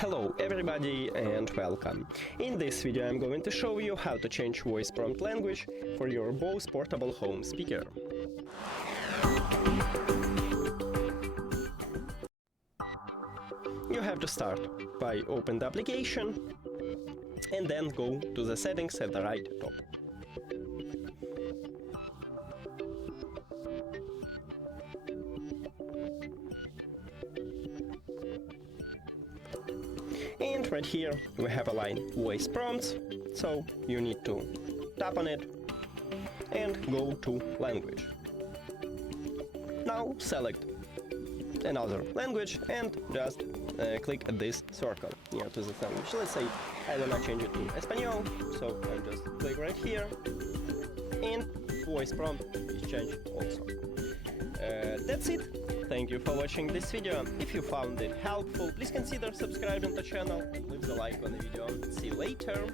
Hello everybody and welcome. In this video I'm going to show you how to change voice prompt language for your BOSE Portable Home Speaker. You have to start by open the application and then go to the settings at the right top. And right here we have a line voice prompts, so you need to tap on it and go to language. Now select another language and just click at this circle near to the language. Let's say I wanna change it to Espanol, so I just click right here and voice prompt is changed also. That's it. Thank you for watching this video. If you found it helpful, please consider subscribing to the channel and leave a like on the video. See you later!